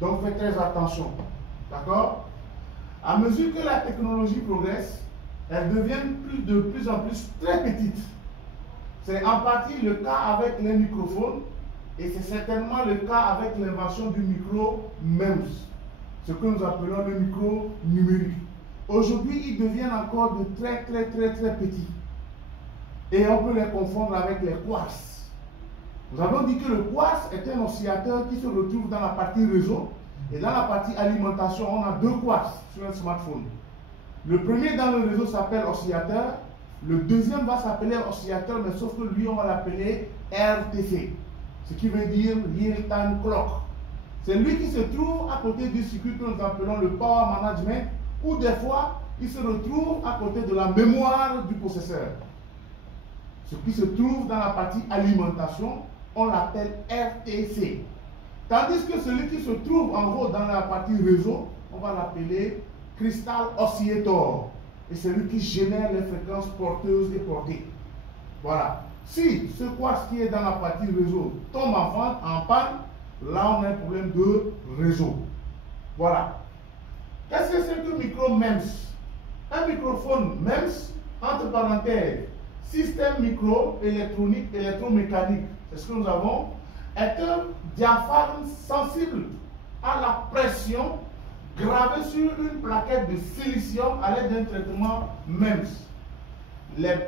Donc faites très attention. D'accord? À mesure que la technologie progresse, elles deviennent de plus en plus très petites. C'est en partie le cas avec les microphones et c'est certainement le cas avec l'invention du micro MEMS, ce que nous appelons le micro numérique. Aujourd'hui, ils deviennent encore de très petits et on peut les confondre avec les quartz. Nous avons dit que le quartz est un oscillateur qui se retrouve dans la partie réseau et dans la partie alimentation, on a deux quartz sur un smartphone. Le premier dans le réseau s'appelle oscillateur. Le deuxième va s'appeler oscillateur, mais sauf que lui, on va l'appeler RTC, ce qui veut dire Real Time Clock. C'est lui qui se trouve à côté du circuit que nous appelons le Power Management, ou des fois, il se retrouve à côté de la mémoire du processeur. Ce qui se trouve dans la partie alimentation, on l'appelle RTC. Tandis que celui qui se trouve en haut dans la partie réseau, on va l'appeler Crystal Oscillator. Et c'est lui qui génère les fréquences porteuses et portées. Voilà. Si ce quartz qui est dans la partie réseau tombe en panne, là on a un problème de réseau. Voilà. Qu'est-ce que c'est que micro MEMS? Un microphone MEMS, entre parenthèses, système micro-électronique, électromécanique, c'est ce que nous avons, est un diaphragme sensible à la pression gravé sur une plaquette de silicium à l'aide d'un traitement MEMS. Les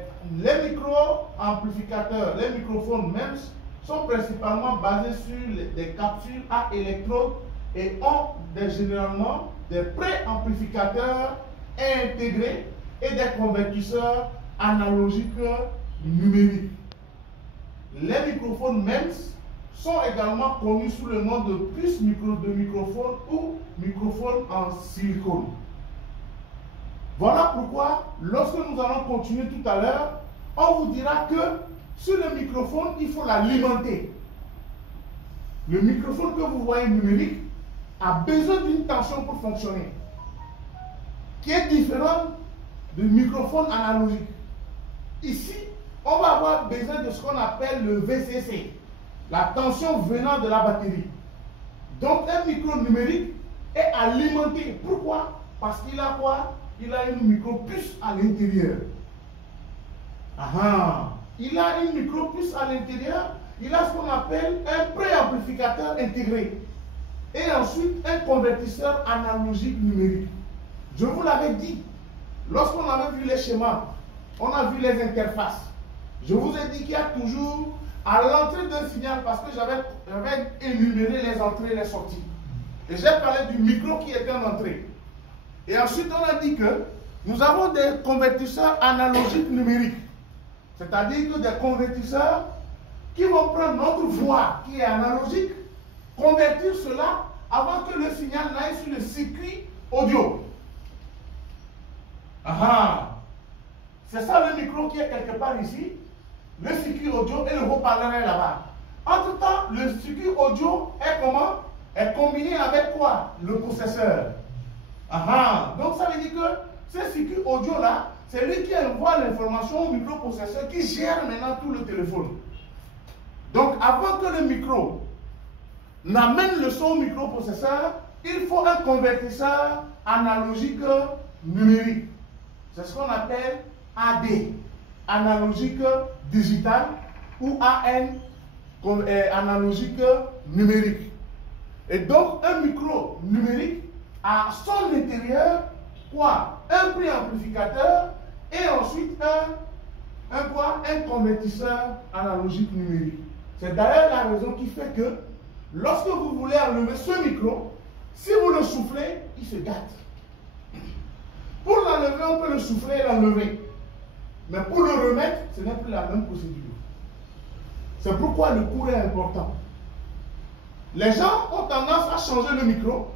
micro-amplificateurs, les microphones MEMS sont principalement basés sur des capsules à électrodes et ont généralement des préamplificateurs intégrés et des convertisseurs analogiques numériques. Les microphones MEMS sont également connus sous le nom de puces de microphone ou microphone en silicone. Voilà pourquoi, lorsque nous allons continuer tout à l'heure, on vous dira que sur le microphone, il faut l'alimenter. Le microphone que vous voyez numérique a besoin d'une tension pour fonctionner, qui est différente du microphone analogique. Ici, on va avoir besoin de ce qu'on appelle le VCC, la tension venant de la batterie. Donc un micro numérique est alimenté. Pourquoi? Parce qu'il a quoi? Il a une micro-puce à l'intérieur. Il a une micro-puce à l'intérieur. Il a ce qu'on appelle un préamplificateur intégré. Et ensuite un convertisseur analogique numérique. Je vous l'avais dit, lorsqu'on avait vu les schémas, on a vu les interfaces. Je vous ai dit qu'il y a toujours à l'entrée d'un signal, parce que j'avais énuméré les entrées et les sorties. Et j'ai parlé du micro qui était en entrée. Et ensuite, on a dit que nous avons des convertisseurs analogiques numériques. C'est-à-dire que des convertisseurs qui vont prendre notre voix qui est analogique, convertir cela avant que le signal n'aille sur le circuit audio. C'est ça le micro qui est quelque part ici. Le circuit audio et le haut-parleur est là-bas. Entre-temps, le circuit audio est comment? Est combiné avec quoi? Le processeur. Donc ça veut dire que ce circuit audio-là, c'est lui qui envoie l'information au microprocesseur qui gère maintenant tout le téléphone. Donc avant que le micro n'amène le son au microprocesseur, il faut un convertisseur analogique numérique. C'est ce qu'on appelle AD, analogique digital, ou AN, analogique numérique. Et donc un micro numérique a son intérieur quoi? Un préamplificateur et ensuite un convertisseur analogique numérique. C'est d'ailleurs la raison qui fait que lorsque vous voulez enlever ce micro, si vous le soufflez, il se gâte. Pour l'enlever, on peut le souffler et l'enlever. Mais pour le remettre, ce n'est plus la même procédure. C'est pourquoi le cours est important. Les gens ont tendance à changer le micro,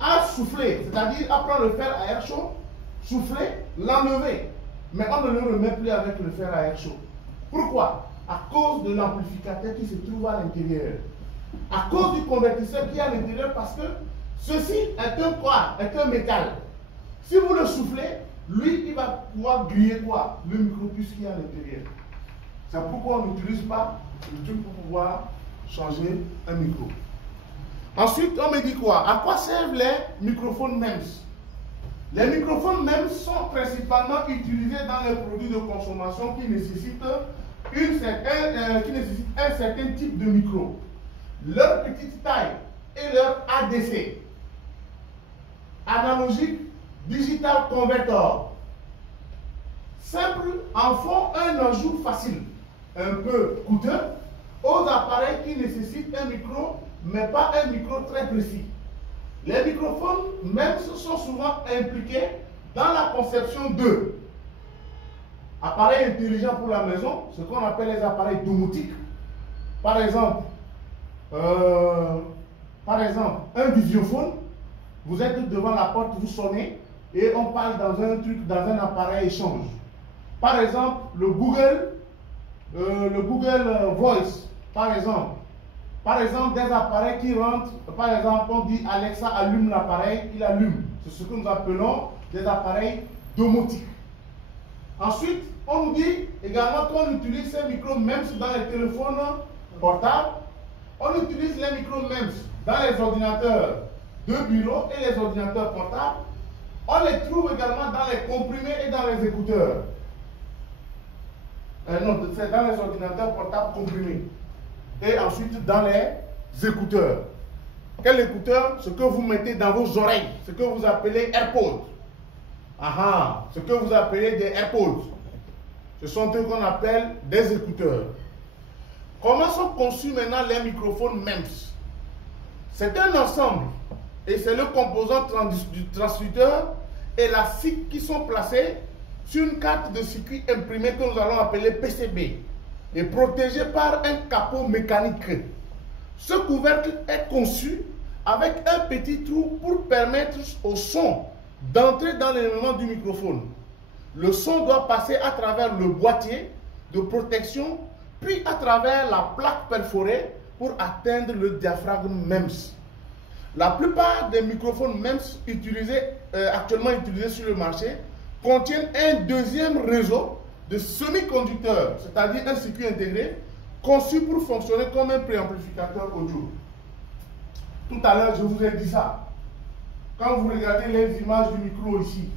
à souffler, c'est-à-dire à prendre le fer à air chaud, souffler, l'enlever. Mais on ne le remet plus avec le fer à air chaud. Pourquoi? À cause de l'amplificateur qui se trouve à l'intérieur. À cause du convertisseur qui est à l'intérieur, parce que ceci est un quoi? Est un métal. Si vous le soufflez, lui, il va pouvoir griller quoi? Le micropuce qui est à l'intérieur. C'est pourquoi on n'utilise pas le truc pour pouvoir changer un micro. Ensuite, on me dit quoi? À quoi servent les microphones MEMS? Les microphones MEMS sont principalement utilisés dans les produits de consommation qui nécessitent un certain type de micro. Leur petite taille et leur ADC, analogique digital converter, simple, en font un ajout facile, un peu coûteux, aux appareils qui nécessitent un micro, mais pas un micro très précis. Les microphones MEMS sont souvent impliqués dans la conception de appareils intelligents pour la maison, ce qu'on appelle les appareils domotiques. Par exemple, un visiophone, vous êtes devant la porte, vous sonnez et on parle dans un appareil échange. Par exemple, le Google Voice, par exemple, des appareils qui rentrent, par exemple, on dit Alexa allume l'appareil, il allume. C'est ce que nous appelons des appareils domotiques. Ensuite, on nous dit également qu'on utilise ces micros MEMS dans les téléphones portables. On utilise les micros MEMS dans les ordinateurs de bureau et les ordinateurs portables. On les trouve également dans les comprimés et dans les écouteurs. Non, c'est dans les ordinateurs portables comprimés. Et ensuite dans les écouteurs. Quel écouteur? Ce que vous mettez dans vos oreilles, ce que vous appelez AirPods. Ce que vous appelez des AirPods. Ce sont eux qu'on appelle des écouteurs. Comment sont conçus maintenant les microphones MEMS? C'est un ensemble et c'est le composant du transducteur et la SIC qui sont placés sur une carte de circuit imprimée que nous allons appeler PCB et protégé par un capot mécanique. Ce couvercle est conçu avec un petit trou pour permettre au son d'entrer dans l'élément du microphone. Le son doit passer à travers le boîtier de protection, puis à travers la plaque perforée pour atteindre le diaphragme MEMS. La plupart des microphones MEMS actuellement utilisés sur le marché contiennent un deuxième réseau de semi-conducteurs, c'est-à-dire un circuit intégré conçu pour fonctionner comme un préamplificateur audio. Tout à l'heure, je vous ai dit ça. Quand vous regardez les images du micro ici,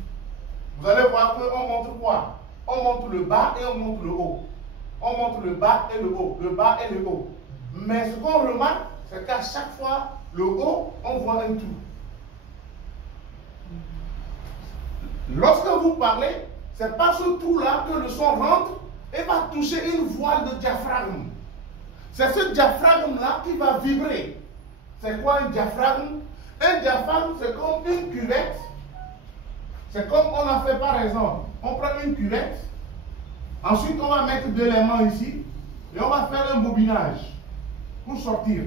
vous allez voir qu'on montre quoi? On montre le bas et on montre le haut. On montre le bas et le haut, le bas et le haut. Mais ce qu'on remarque, c'est qu'à chaque fois, le haut, on voit un trou. Lorsque vous parlez, c'est par ce trou-là que le son rentre et va toucher une voile de diaphragme. C'est ce diaphragme-là qui va vibrer. C'est quoi un diaphragme? Un diaphragme, c'est comme une cuvette. C'est comme on a fait par exemple. On prend une cuvette, ensuite on va mettre de l'aimant ici, et on va faire un bobinage pour sortir.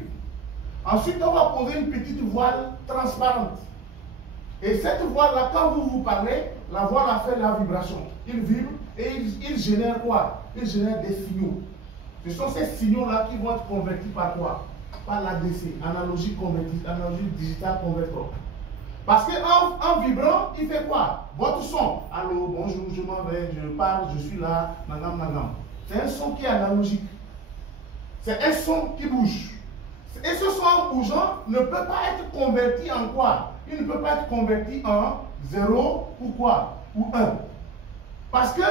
Ensuite, on va poser une petite voile transparente. Et cette voile-là, quand vous parlez, la voile a fait la vibration. Il vibre et il génère quoi? Il génère des signaux. Ce sont ces signaux-là qui vont être convertis par quoi? Par l'ADC, analogique converti, analogique digital converteur. Parce qu'en vibrant, il fait quoi? Votre son. Allô, bonjour, je m'en vais, je parle, je suis là, nagam, nagam. C'est un son qui est analogique. C'est un son qui bouge. Et ce son en bougeant ne peut pas être converti en quoi? Il ne peut pas être converti en 0 ou quoi? Ou 1. Parce que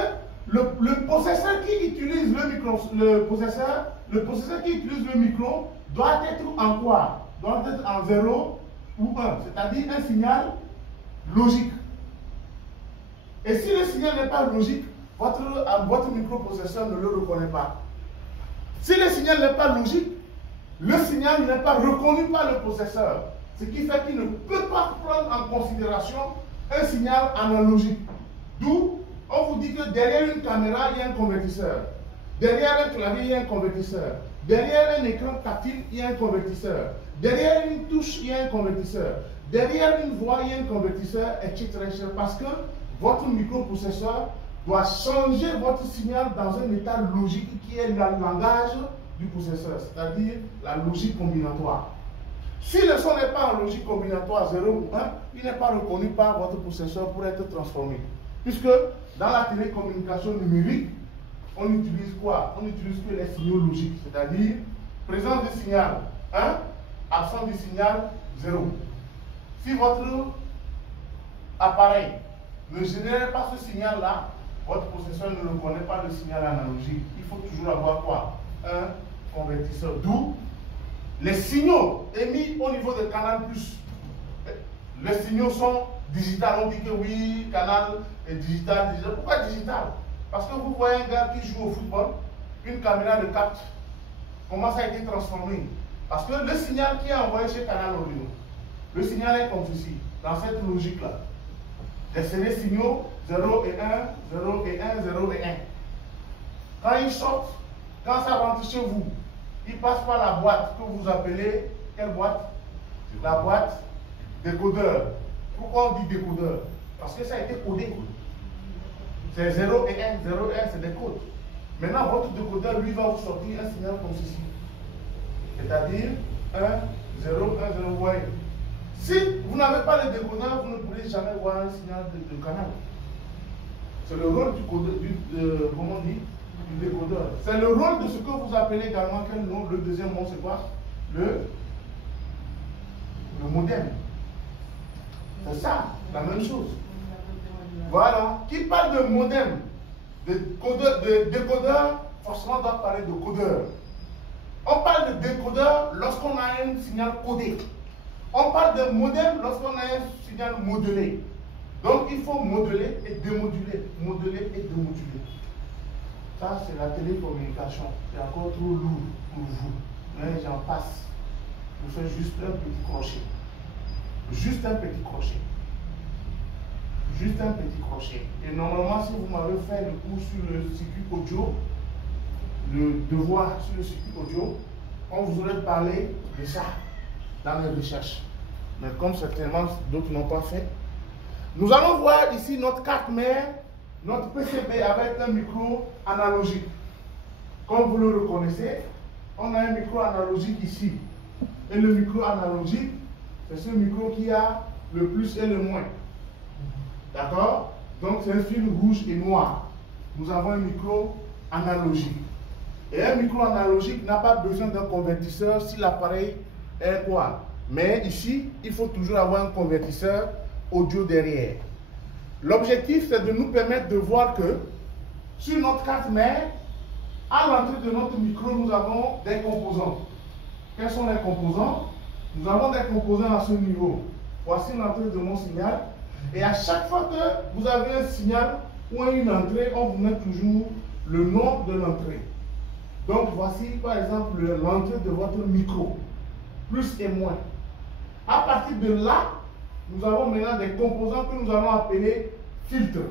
le processeur qui utilise le processeur qui utilise le micro doit être en quoi? Doit être en 0 ou 1. C'est-à-dire un signal logique. Et si le signal n'est pas logique, votre microprocesseur ne le reconnaît pas. Si le signal n'est pas logique, le signal n'est pas reconnu par le processeur. Ce qui fait qu'il ne peut pas prendre en considération un signal analogique. D'où on vous dit que derrière une caméra, il y a un convertisseur. Derrière un clavier, il y a un convertisseur. Derrière un écran tactile, il y a un convertisseur. Derrière une touche, il y a un convertisseur. Derrière une voix, il y a un convertisseur, etc. Parce que votre microprocesseur doit changer votre signal dans un état logique qui est le langage du processeur, c'est-à-dire la logique combinatoire. Si le son n'est pas en logique combinatoire 0 ou 1, il n'est pas reconnu par votre processeur pour être transformé. Puisque dans la télécommunication numérique, on utilise quoi? On utilise que les signaux logiques, c'est-à-dire présence de signal 1, absence du signal, 0. Si votre appareil ne génère pas ce signal-là, votre processeur ne reconnaît pas le signal analogique. Il faut toujours avoir quoi? Un convertisseur. D'où les signaux émis au niveau de canal plus. Les signaux sont digital. On dit que oui, canal est digital. Pourquoi digital? Parce que vous voyez un gars qui joue au football, une caméra le capte. Comment ça a été transformé? Parce que le signal qui est envoyé chez Canal Audio, le signal est comme ceci, dans cette logique-là. C'est les signaux 0 et 1, 0 et 1, 0 et 1. Quand ils sortent, quand ça rentre chez vous, ils passent par la boîte que vous appelez, quelle boîte? La boîte décodeur. Pourquoi on dit décodeur? Parce que ça a été codé. C'est 0 et 1, 0 et 1, c'est des codes. Maintenant, votre décodeur, lui, va vous sortir un signal comme ceci. C'est-à-dire 1, 0, 1, 0, vous voyez. Si vous n'avez pas le décodeur, vous ne pourrez jamais voir un signal de canal. C'est le rôle du codeur, comment on dit, du décodeur. C'est le rôle de ce que vous appelez également, quel nom? Le deuxième mot, c'est quoi? Le modem. C'est ça, la même chose. Voilà. Qui parle de modem, de décodeur, forcément doit parler de codeur. On parle de décodeur lorsqu'on a un signal codé. On parle de modem lorsqu'on a un signal modulé. Donc il faut moduler et démoduler. Moduler et démoduler. Ça, c'est la télécommunication. C'est encore trop lourd pour vous. Mais j'en passe. Je fais juste un petit crochet. Juste un petit crochet. Juste un petit crochet. Et normalement, si vous m'avez fait le cours sur le circuit audio, le devoir sur le circuit audio, on vous aurait parlé de ça dans les recherches. Mais comme certainement d'autres n'ont pas fait, nous allons voir ici notre carte mère, notre PCB avec un micro analogique. Comme vous le reconnaissez, on a un micro analogique ici. Et le micro analogique, c'est ce micro qui a le plus et le moins. D'accord? Donc c'est un fil rouge et noir. Nous avons un micro analogique. Et un micro analogique n'a pas besoin d'un convertisseur si l'appareil est quoi? Mais ici, il faut toujours avoir un convertisseur audio derrière. L'objectif, c'est de nous permettre de voir que sur notre carte mère, à l'entrée de notre micro, nous avons des composants. Quels sont les composants? Nous avons des composants à ce niveau. Voici l'entrée de mon signal. Et à chaque fois que vous avez un signal ou une entrée, on vous met toujours le nom de l'entrée. Donc voici par exemple l'entrée de votre micro, plus et moins. À partir de là, nous avons maintenant des composants que nous allons appeler filtres.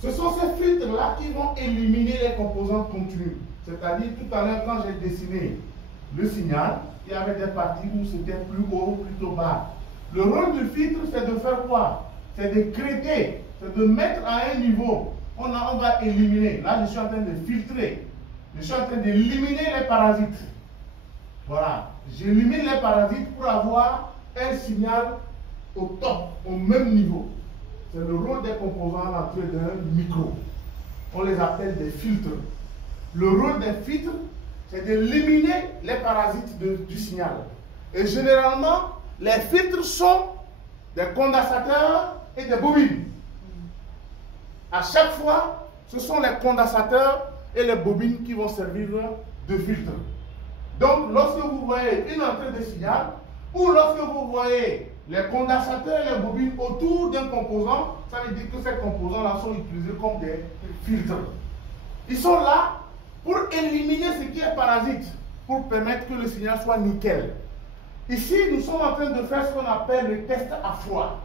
Ce sont ces filtres-là qui vont éliminer les composants contenus. C'est-à-dire tout à l'heure quand j'ai dessiné le signal, il y avait des parties où c'était plus haut, plutôt bas. Le rôle du filtre, c'est de faire quoi? C'est de crêter, c'est de mettre à un niveau. On va éliminer. Là, je suis en train de filtrer. Je suis en train d'éliminer les parasites. Voilà. J'élimine les parasites pour avoir un signal au top, au même niveau. C'est le rôle des composants à l'entrée d'un micro. On les appelle des filtres. Le rôle des filtres, c'est d'éliminer les parasites du signal. Et généralement, les filtres sont des condensateurs et des bobines. À chaque fois, ce sont les condensateurs et les bobines qui vont servir de filtre. Donc, lorsque vous voyez une entrée de signal, ou lorsque vous voyez les condensateurs et les bobines autour d'un composant, ça veut dire que ces composants-là sont utilisés comme des filtres. Ils sont là pour éliminer ce qui est parasite, pour permettre que le signal soit nickel. Ici, nous sommes en train de faire ce qu'on appelle le test à froid.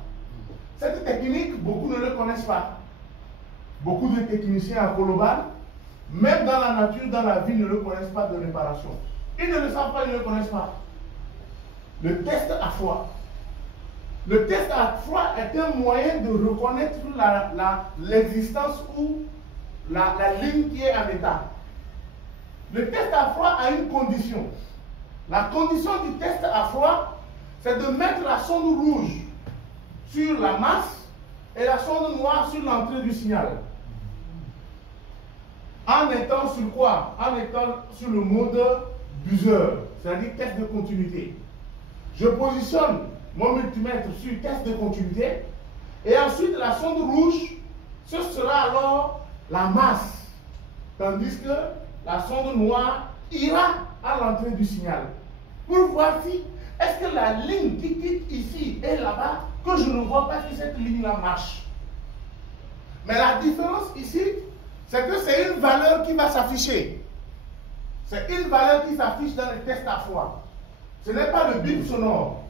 Cette technique, beaucoup ne le connaissent pas. Beaucoup de techniciens à Koloban, même dans la nature, dans la vie, ne le connaissent pas de réparation. Ils ne le savent pas, ils ne le connaissent pas. Le test à froid. Le test à froid est un moyen de reconnaître l'existence ou la ligne qui est en état. Le test à froid a une condition. La condition du test à froid, c'est de mettre la sonde rouge sur la masse et la sonde noire sur l'entrée du signal. En étant sur quoi? En étant sur le mode buzzer. c'est-à-dire test de continuité. Je positionne mon multimètre sur test de continuité et ensuite la sonde rouge, ce sera alors la masse, tandis que la sonde noire ira à l'entrée du signal pour voir si est-ce que la ligne qui quitte ici et là-bas, que je ne vois pas si cette ligne-là marche. Mais la différence ici, c'est que c'est une valeur qui va s'afficher. C'est une valeur qui s'affiche dans les tests à froid. Ce n'est pas le bip sonore.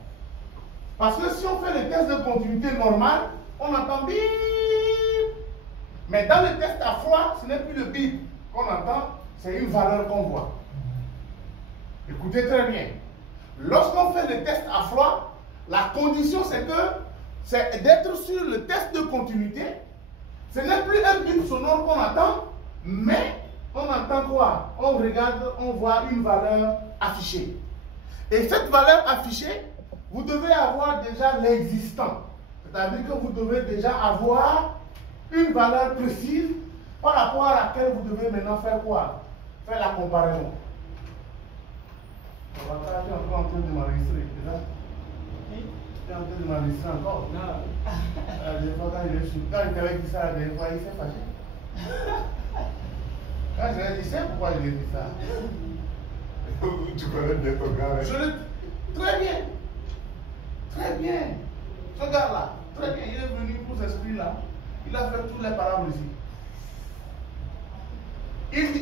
Parce que si on fait le test de continuité normal, on entend bip. Mais dans le test à froid, ce n'est plus le bip qu'on entend, c'est une valeur qu'on voit. Écoutez très bien. Lorsqu'on fait le test à froid, la condition c'est d'être sur le test de continuité. Ce n'est plus un bip sonore qu'on entend, mais on entend quoi? On regarde, on voit une valeur affichée. Et cette valeur affichée, vous devez avoir déjà l'existant. C'est-à-dire que vous devez déjà avoir une valeur précise par rapport à laquelle vous devez maintenant faire quoi? Faire la comparaison. Tu es encore en train de m'enregistrer, c'est ça? Tu es en train de m'enregistrer encore? Non. Des fois, quand il t'avait dit ça, des fois, il s'est fâché. Quand je l'ai dit, c'est pourquoi je lui ai dit ça. Tu connais bien ton gars. Très bien. Très bien. Ce gars-là, très bien, il est venu pour s'exprimer là. Il a fait toutes les paraboles ici.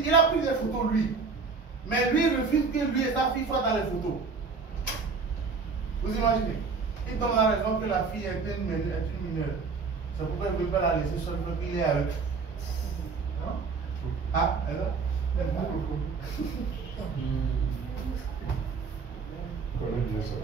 Il a pris des photos lui. Mais lui, il refuse que lui et sa fille soient dans les photos. Vous imaginez? Il donne la raison que la fille est une mineure. C'est pourquoi il ne veut pas la laisser seule, il est avec. Non? Ah, elle là? Elle là? Connais bien ça.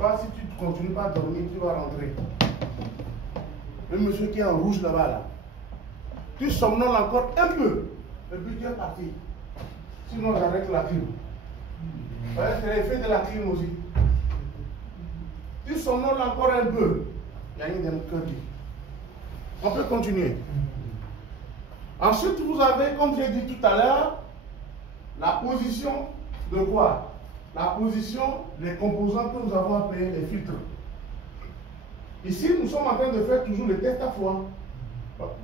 pas, si tu ne continues pas à dormir, tu vas rentrer. Le monsieur qui est en rouge là-bas, là. Tu somnoles encore un peu, et puis tu es parti. Sinon, j'arrête la clim. C'est l'effet de la clim aussi. Tu somnoles encore un peu. Il y a une dame qui. On peut continuer. Ensuite, vous avez, comme j'ai dit tout à l'heure, la position de quoi? La position des composants que nous avons appelés les filtres. Ici, nous sommes en train de faire toujours les tests à froid.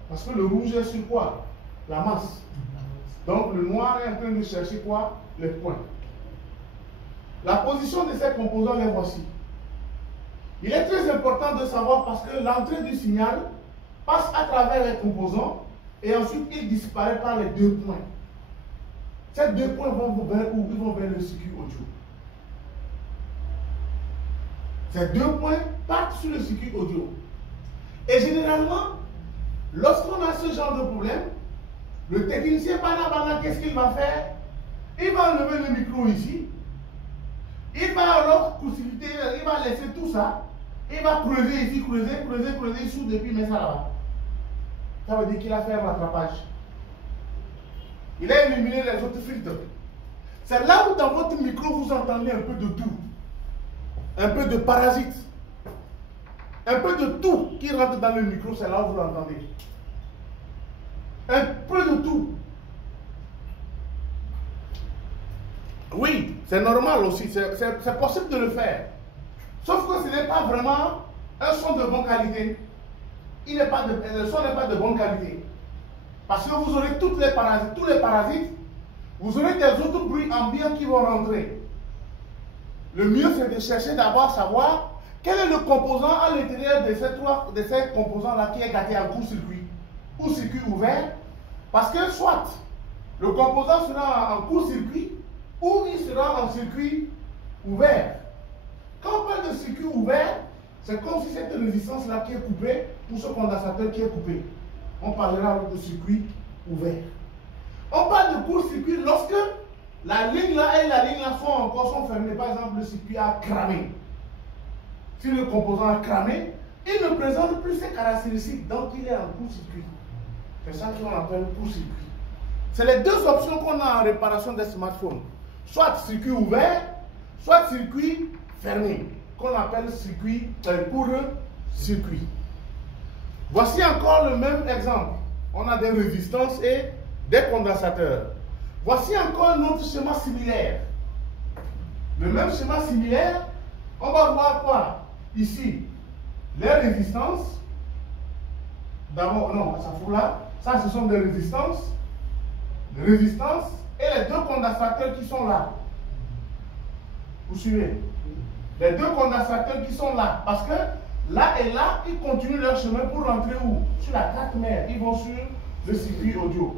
Parce que le rouge est sur quoi? La masse. Donc le noir est en train de chercher quoi? Les points. La position de ces composants, les voici. Il est très important de savoir parce que l'entrée du signal passe à travers les composants et ensuite il disparaît par les deux points. Ces deux points vont vers où? Ils vont vers le circuit audio. Ces deux points partent sur le circuit audio. Et généralement, lorsqu'on a ce genre de problème, le technicien Bana, qu'est-ce qu'il va faire? Il va enlever le micro ici. Il va alors coursiviter, il va laisser tout ça. Il va creuser ici, creuser, il soude et puis met ça là-bas. Ça veut dire qu'il a fait un rattrapage. Il a éliminé les autres filtres. C'est là où dans votre micro vous entendez un peu de tout. Un peu de parasites. Un peu de tout qui rentre dans le micro, c'est là où vous l'entendez. Un peu de tout. Oui, c'est normal aussi, c'est possible de le faire. Sauf que ce n'est pas vraiment un son de bonne qualité. Le son n'est pas de bonne qualité. Parce que vous aurez tous les parasites, vous aurez des autres bruits ambiants qui vont rentrer. Le mieux, c'est de chercher d'abord à savoir quel est le composant à l'intérieur de ces composants-là qui est gâté en court-circuit ou circuit ouvert. Parce que soit le composant sera en court-circuit ou il sera en circuit ouvert. Quand on parle de circuit ouvert, c'est comme si cette résistance-là qui est coupée ou ce condensateur qui est coupé. On parlera de circuit ouvert. On parle de court-circuit lorsque la ligne là et la ligne là sont fermées. Par exemple, le circuit a cramé. Si le composant a cramé, il ne présente plus ses caractéristiques, donc il est en court-circuit. C'est ça qu'on appelle court-circuit. C'est les deux options qu'on a en réparation des smartphones. Soit circuit ouvert, soit circuit fermé, qu'on appelle circuit court-circuit. Voici encore le même exemple. On a des résistances et des condensateurs. Voici encore un autre schéma similaire. Le même schéma similaire, on va voir quoi? Ici, les résistances. D'abord, non, ça fout là. Ça, ce sont des résistances. Et les deux condensateurs qui sont là. Vous suivez? Les deux condensateurs qui sont là. Parce que là et là, ils continuent leur chemin pour rentrer où? Sur la carte mère. Ils vont sur le circuit audio.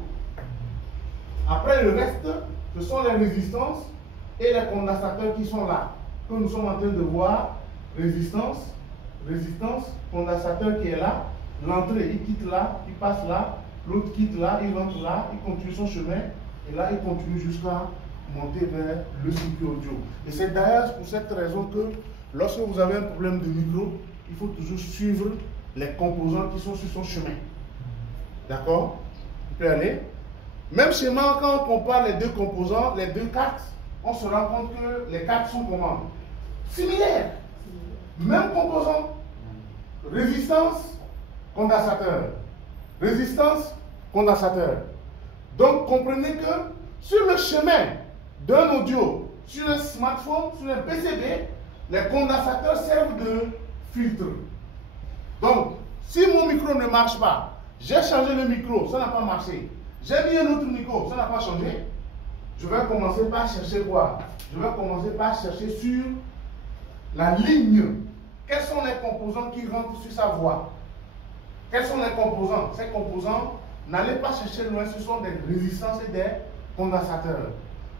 Après, le reste, ce sont les résistances et les condensateurs qui sont là. Que nous sommes en train de voir. Résistance, condensateur qui est là. L'entrée, il quitte là, il passe là. L'autre quitte là, il rentre là, il continue son chemin. Et là, il continue jusqu'à monter vers le circuit audio. Et c'est d'ailleurs pour cette raison que lorsque vous avez un problème de micro, il faut toujours suivre les composants qui sont sur son chemin. D'accord? Tu peux aller. Même schéma, quand on compare les deux composants, les deux cartes, on se rend compte que les cartes sont comment? Similaires. Même composant. Résistance, condensateur. Résistance, condensateur. Donc, comprenez que sur le chemin d'un audio, sur un smartphone, sur un PCB, les condensateurs servent de filtre. Donc, si mon micro ne marche pas, j'ai changé le micro, ça n'a pas marché. J'ai mis un autre micro, ça n'a pas changé. Je vais commencer par chercher quoi? Je vais commencer par chercher sur la ligne. Quels sont les composants qui rentrent sur sa voie? Quels sont les composants? Ces composants, n'allez pas chercher loin, ce sont des résistances et des condensateurs.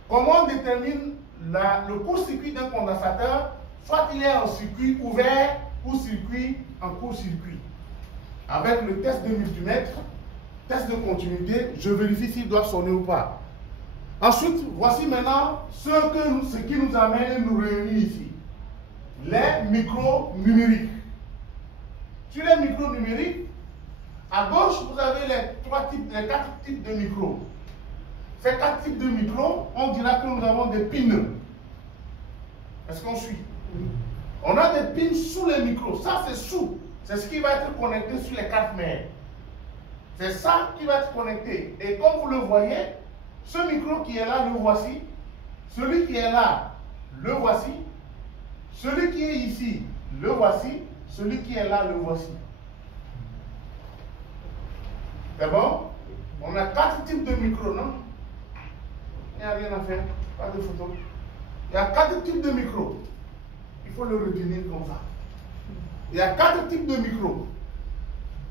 Comment on détermine le court-circuit d'un condensateur? Soit il est en circuit ouvert ou circuit en court-circuit. Avec le test de multimètre, test de continuité, je vérifie s'il doit sonner ou pas. Ensuite, voici maintenant ce qui nous amène et nous réunit ici. les micros numériques. Sur les micros numériques, à gauche, vous avez les 4 types de micros. Ces 4 types de micros, on dira que nous avons des pins. Est-ce qu'on suit? On a des pins sous les micros. Ça, c'est sous. C'est ce qui va être connecté sur les cartes mères. C'est ça qui va être connecté. Et comme vous le voyez, ce micro qui est là, le voici. Celui qui est là, le voici. Celui qui est ici, le voici. Celui qui est là, le voici. C'est bon? On a 4 types de micros, non? Il n'y a rien à faire. Pas de photo. Il y a 4 types de micros. Il faut le retenir comme ça. Il y a 4 types de micros.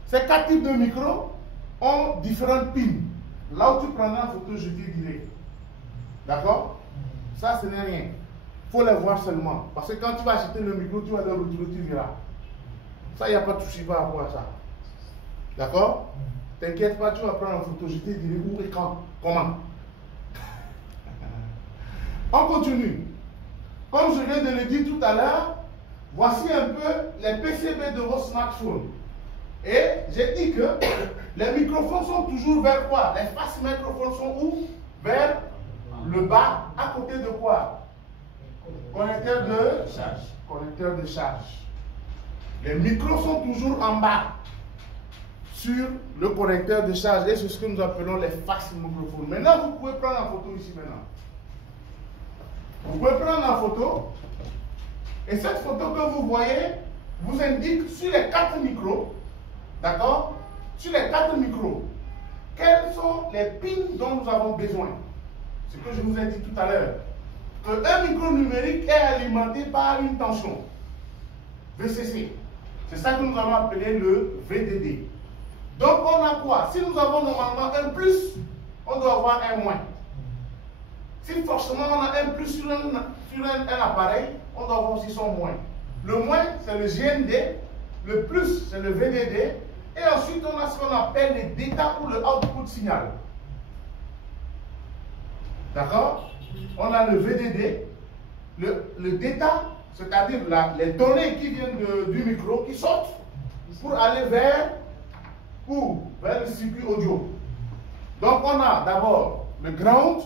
Ces 4 types de micros ont différentes pins. Là où tu prendras la photo, je te dirai. D'accord? Ça, ce n'est rien. Il faut les voir seulement. Parce que quand tu vas acheter le micro, tu vas le retrouver, tu verras. Ça, il n'y a pas de souci par rapport à ça. D'accord? T'inquiète pas, tu vas prendre la photo, je te dirai où et quand. Comment? On continue. Comme je viens de le dire tout à l'heure, voici un peu les PCB de vos smartphones. Et j'ai dit que les microphones sont toujours vers quoi? Les faces microphones sont où? Vers le bas, à côté de quoi? Connecteur de charge. Connecteur de charge. Les micros sont toujours en bas sur le connecteur de charge et c'est ce que nous appelons les faces microphones. Maintenant, vous pouvez prendre la photo ici maintenant. Vous pouvez prendre la photo et cette photo que vous voyez vous indique sur les 4 micros, d'accord? Sur les 4 micros, quels sont les pins dont nous avons besoin? Ce que je vous ai dit tout à l'heure. Un micro numérique est alimenté par une tension VCC. C'est ça que nous allons appeler le VDD. Donc on a quoi? Si nous avons normalement un plus, on doit avoir un moins. Si forcément on a un plus sur un appareil, on doit avoir aussi son moins. Le moins, c'est le GND, le plus, c'est le VDD, et ensuite on a ce qu'on appelle le data ou le output signal. D'accord? On a le VDD, le data, c'est-à-dire les données qui viennent du micro, qui sortent pour aller vers le circuit audio. Donc on a d'abord le ground,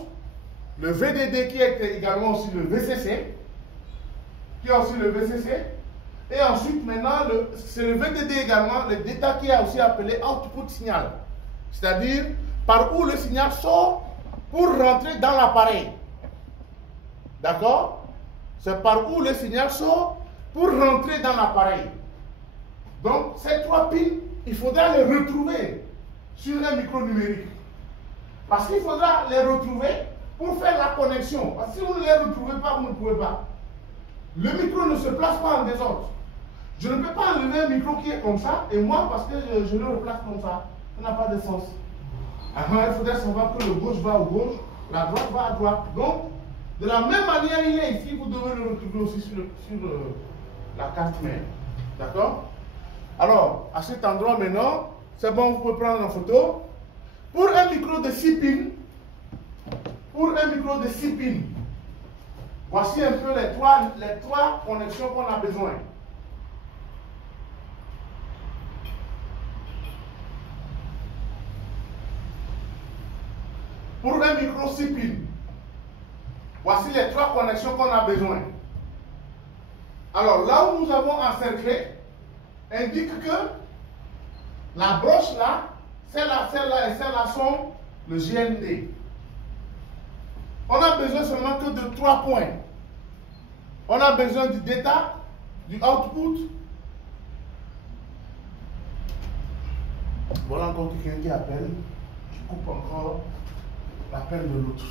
le VDD qui est également aussi le VCC, et ensuite maintenant c'est le VDD également, le data qui est aussi appelé output signal, c'est-à-dire par où le signal sort pour rentrer dans l'appareil. D'accord? C'est par où le signal sort pour rentrer dans l'appareil. Donc ces 3 pins, il faudra les retrouver sur un micro numérique. Parce qu'il faudra les retrouver pour faire la connexion. Parce que si vous ne les retrouvez pas, vous ne pouvez pas. Le micro ne se place pas en désordre. Je ne peux pas enlever un micro qui est comme ça, et moi, parce que je le replace comme ça. Ça n'a pas de sens. Alors, il faudrait savoir que le gauche va à gauche, la droite va à droite. Donc, de la même manière, il est ici, vous devez le retrouver aussi sur la carte mère. D'accord? Alors, à cet endroit maintenant, c'est bon, vous pouvez prendre une photo. Pour un micro de 6 pins, voici un peu les trois connexions qu'on a besoin. Pour un micro 6 pins, voici les 3 connexions qu'on a besoin. Alors, là où nous avons encerclé, indique que la broche là, celle-là et celle-là sont le GND. On a besoin seulement que de 3 points. On a besoin du data, du output. Voilà encore quelqu'un qui appelle. Je coupe encore l'appel de l'autre.